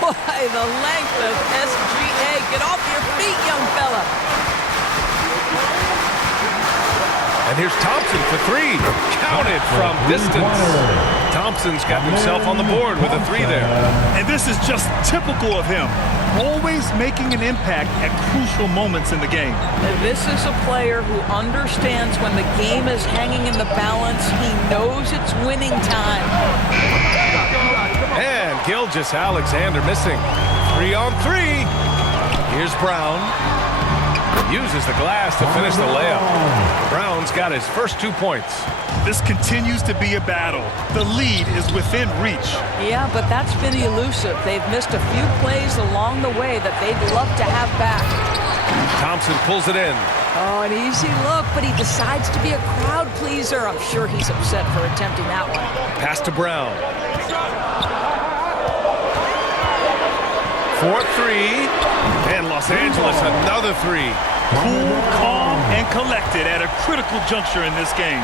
Boy, the length of SGA. Get off your feet, young fella. And here's Thompson for three. Counted from distance. Thompson's got himself on the board with a three there. And this is just typical of him. Always making an impact at crucial moments in the game. This is a player who understands when the game is hanging in the balance. He knows it's winning time. And Gilgeous-Alexander missing. 3-on-3. Here's Brown. Uses the glass to finish the layup. Brown's got his first 2 points. This continues to be a battle. The lead is within reach. Yeah, but that's been elusive. They've missed a few plays along the way that they'd love to have back. Thompson pulls it in. Oh, an easy look, but he decides to be a crowd pleaser. I'm sure he's upset for attempting that one. Pass to Brown. 4-3. And Los Angeles another three. Cool, calm, and collected at a critical juncture in this game.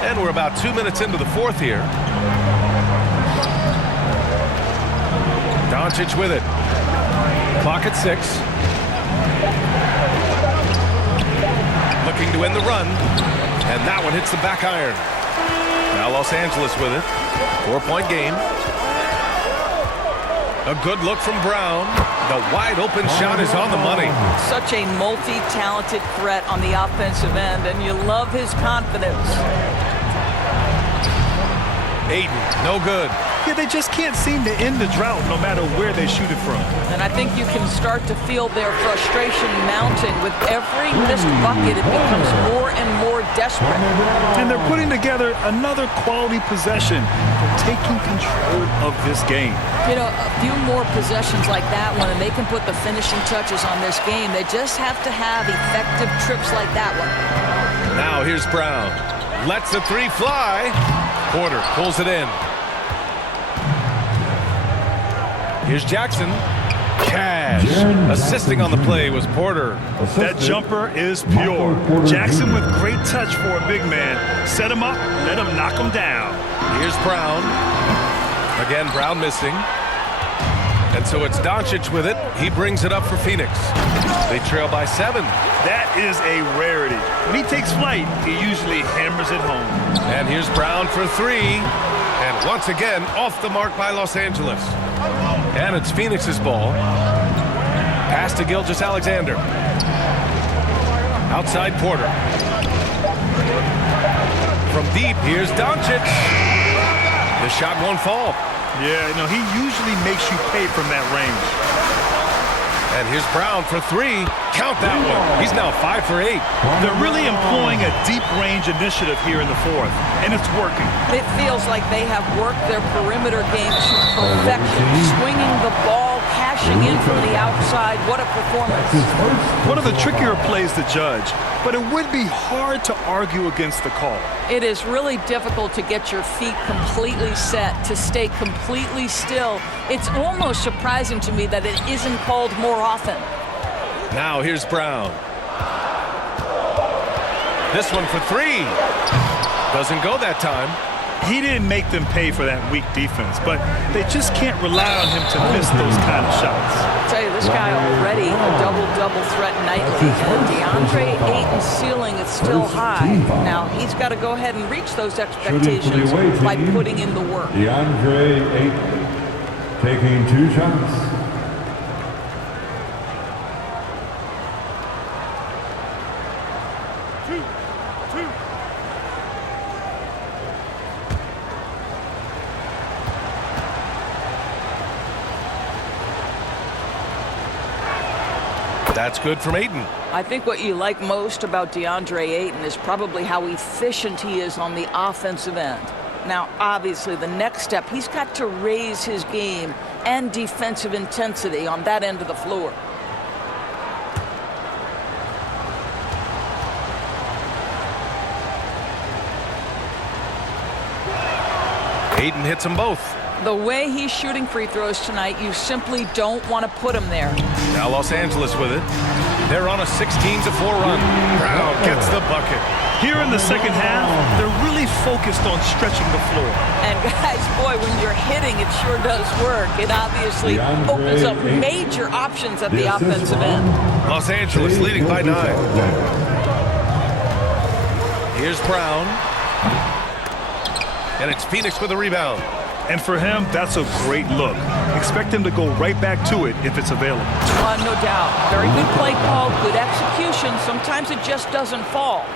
And we're about 2 minutes into the fourth here. Doncic with it. Clock at 6. Looking to end the run. And that one hits the back iron. Now Los Angeles with it. 4-point game. A good look from Brown. The wide open shot is on the money. Such a multi-talented threat on the offensive end, and you love his confidence. Ayton, no good. Yeah, they just can't seem to end the drought no matter where they shoot it from. And I think you can start to feel their frustration mounting. With every missed bucket, it becomes more and more desperate. And they're putting together another quality possession. They're taking control of this game. You know, a few more possessions like that one, and they can put the finishing touches on this game. They just have to have effective trips like that one. Now here's Brown. Lets the three fly. Porter pulls it in. Here's Jackson. Cash. Assisting on the play was Porter. That jumper is pure. Jackson with great touch for a big man. Set him up, let him knock him down. Here's Brown. Again, Brown missing. And so it's Doncic with it. He brings it up for Phoenix. They trail by 7. That is a rarity. When he takes flight, he usually hammers it home. And here's Brown for 3. And once again, off the mark by Los Angeles. And it's Phoenix's ball. Pass to Gilgeous-Alexander. Outside Porter. From deep, here's Doncic. The shot won't fall. Yeah, no, he usually makes you pay from that range. And here's Brown for 3. Count that one. He's now 5 for 8. They're really employing a deep range initiative here in the fourth, and it's working. It feels like they have worked their perimeter game to perfection, swinging the ball, cashing in from the outside. What a performance. One of the trickier plays to judge, but it would be hard to argue against the call. It is really difficult to get your feet completely set, to stay completely still. It's almost surprising to me that it isn't called more often. Now here's Brown. This one for 3. Doesn't go that time. He didn't make them pay for that weak defense, but they just can't rely on him to miss those kind of shots. I'll tell you, this guy already a double-double threat nightly, and DeAndre Ayton's ceiling is still high. Now, he's got to go ahead and reach those expectations by putting in the work. DeAndre Ayton taking 2 shots. That's good from Ayton. I think what you like most about DeAndre Ayton is probably how efficient he is on the offensive end. Now, obviously, the next step, he's got to raise his game and defensive intensity on that end of the floor. Ayton hits them both. The way he's shooting free throws tonight, you simply don't want to put him there. Now Los Angeles with it. They're on a 16-4 run. Brown gets the bucket. Here in the second half, they're really focused on stretching the floor. And guys, boy, when you're hitting, it sure does work. It obviously opens up major options at the offensive end. Los Angeles leading by 9. Here's Brown. And it's Phoenix with the rebound. And for him, that's a great look. Expect him to go right back to it if it's available. No doubt. Very good play call, good execution. Sometimes it just doesn't fall.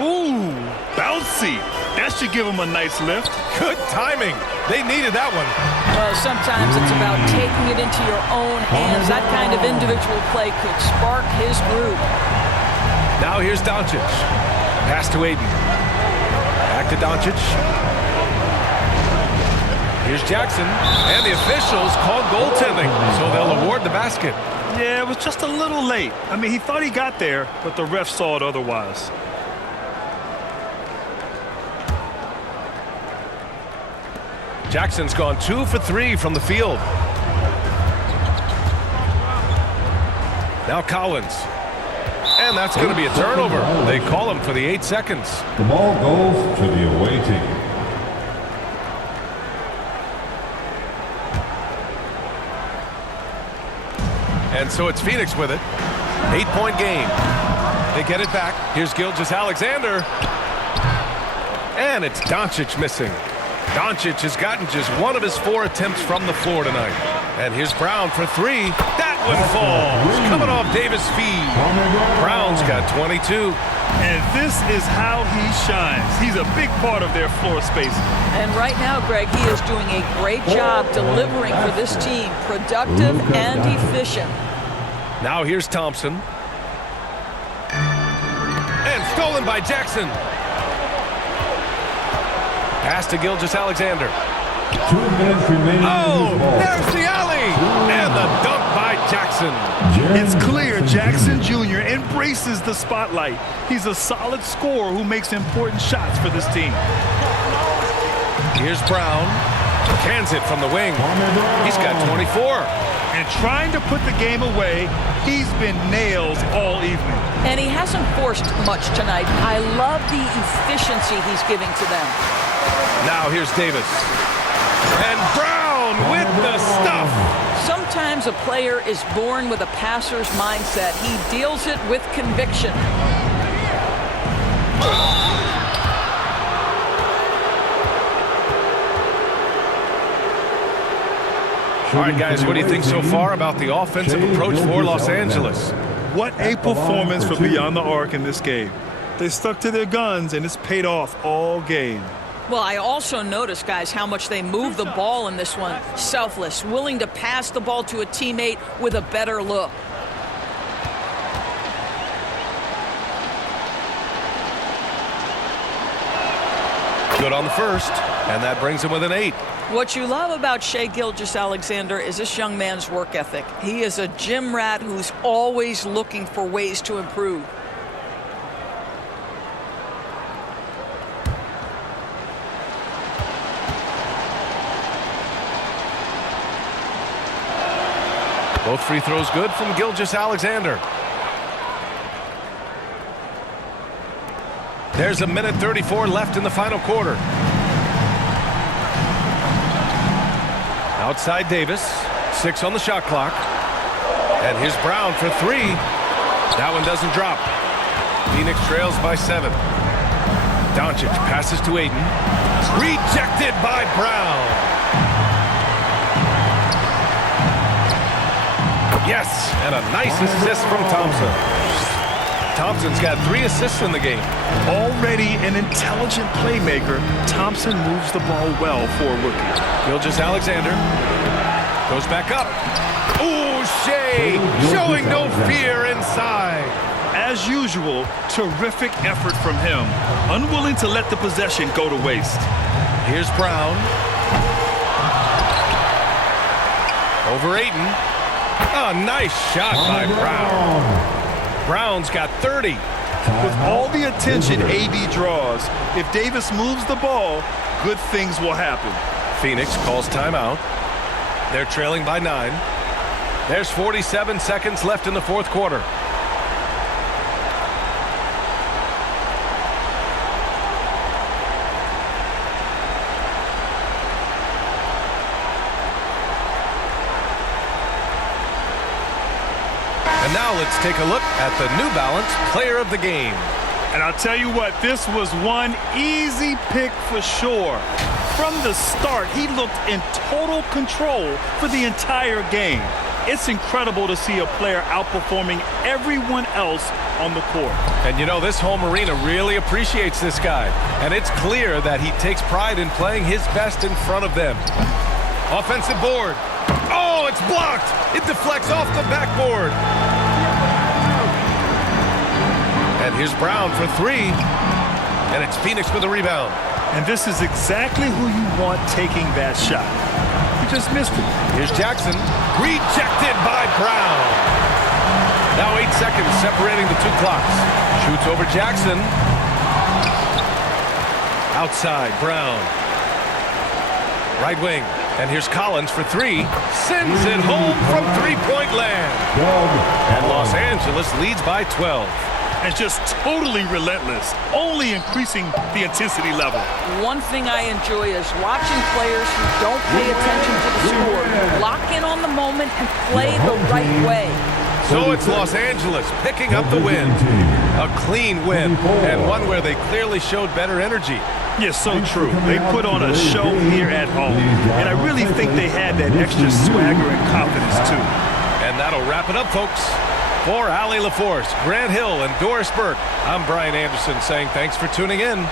Ooh, bouncy. That should give him a nice lift. Good timing. They needed that one. Well, sometimes it's about taking it into your own hands. That kind of individual play could spark his group. Now here's Doncic. Pass to Ayton. Back to Doncic. Here's Jackson. And the officials called goaltending, so they'll award the basket. Yeah, it was just a little late. I mean, he thought he got there, but the ref saw it otherwise. Jackson's gone 2 for 3 from the field. Now Collins. And that's going to be a turnover. They call him for the 8 seconds. The ball goes to the away team. And so it's Phoenix with it. 8-point game. They get it back. Here's Gilgeous-Alexander. And it's Doncic missing. Doncic has gotten just one of his 4 attempts from the floor tonight. And here's Brown for 3. That one falls. Coming off Davis' feed. Brown's got 22. And this is how he shines. He's a big part of their floor space. And right now, Greg, he is doing a great job delivering for this team. Productive and efficient. Now here's Thompson. And stolen by Jackson. Pass to Gilgeous-Alexander. 2 minutes remaining. Oh, there's the alley. And the dunk by Jackson. It's clear Jackson Jr. embraces the spotlight. He's a solid scorer who makes important shots for this team. Here's Brown. Cans it from the wing. He's got 24. And trying to put the game away, he's been nails all evening. And he hasn't forced much tonight. I love the efficiency he's giving to them. Now here's Davis. And Brown with the stuff. Sometimes a player is born with a passer's mindset. He deals it with conviction. All right, guys, what do you think so far about the offensive approach for Los Angeles? What a performance for Beyond the Arc in this game. They stuck to their guns, and it's paid off all game. Well, I also noticed, guys, how much they move the ball in this one. Selfless, willing to pass the ball to a teammate with a better look. Good on the first, and that brings him with an 8. What you love about Shai Gilgeous-Alexander is this young man's work ethic. He is a gym rat who's always looking for ways to improve. Both free throws good from Gilgeous-Alexander. There's a minute 34 left in the final quarter. Outside Davis. 6 on the shot clock. And here's Brown for 3. That one doesn't drop. Phoenix trails by 7. Doncic passes to Ayton. Rejected by Brown. Yes, and a nice assist from Thompson. Thompson's got 3 assists in the game. Already an intelligent playmaker, Thompson moves the ball well for a rookie. Gilgeous-Alexander goes back up. Ooh, Shai showing no fear inside. As usual, terrific effort from him. Unwilling to let the possession go to waste. Here's Brown. Over Ayton. A nice shot by Brown. Brown's got 30. With all the attention AD draws, if Davis moves the ball, good things will happen. Phoenix calls timeout. They're trailing by 9. There's 47 seconds left in the fourth quarter. And now let's take a look at the New Balance Player of the Game. And I'll tell you what, this was one easy pick for sure. From the start, he looked in total control for the entire game. It's incredible to see a player outperforming everyone else on the court. And you know, this home arena really appreciates this guy. And it's clear that he takes pride in playing his best in front of them. Offensive board. Oh, it's blocked. It deflects off the backboard. And here's Brown for 3. And it's Phoenix with a rebound. And this is exactly who you want taking that shot. You just missed it. Here's Jackson. Rejected by Brown. Now 8 seconds separating the two clocks. Shoots over Jackson. Outside, Brown. Right wing. And here's Collins for 3. Sends it home from three-point land. And Los Angeles leads by 12. And just totally relentless, only increasing the intensity level. One thing I enjoy is watching players who don't pay attention to the score, lock in on the moment and play the right way. So it's Los Angeles picking up the win. A clean win, and one where they clearly showed better energy. Yes, so true. They put on a show here at home, and I really think they had that extra swagger and confidence too. And that'll wrap it up, folks. For Allie LaForce, Grant Hill, and Doris Burke, I'm Brian Anderson saying thanks for tuning in.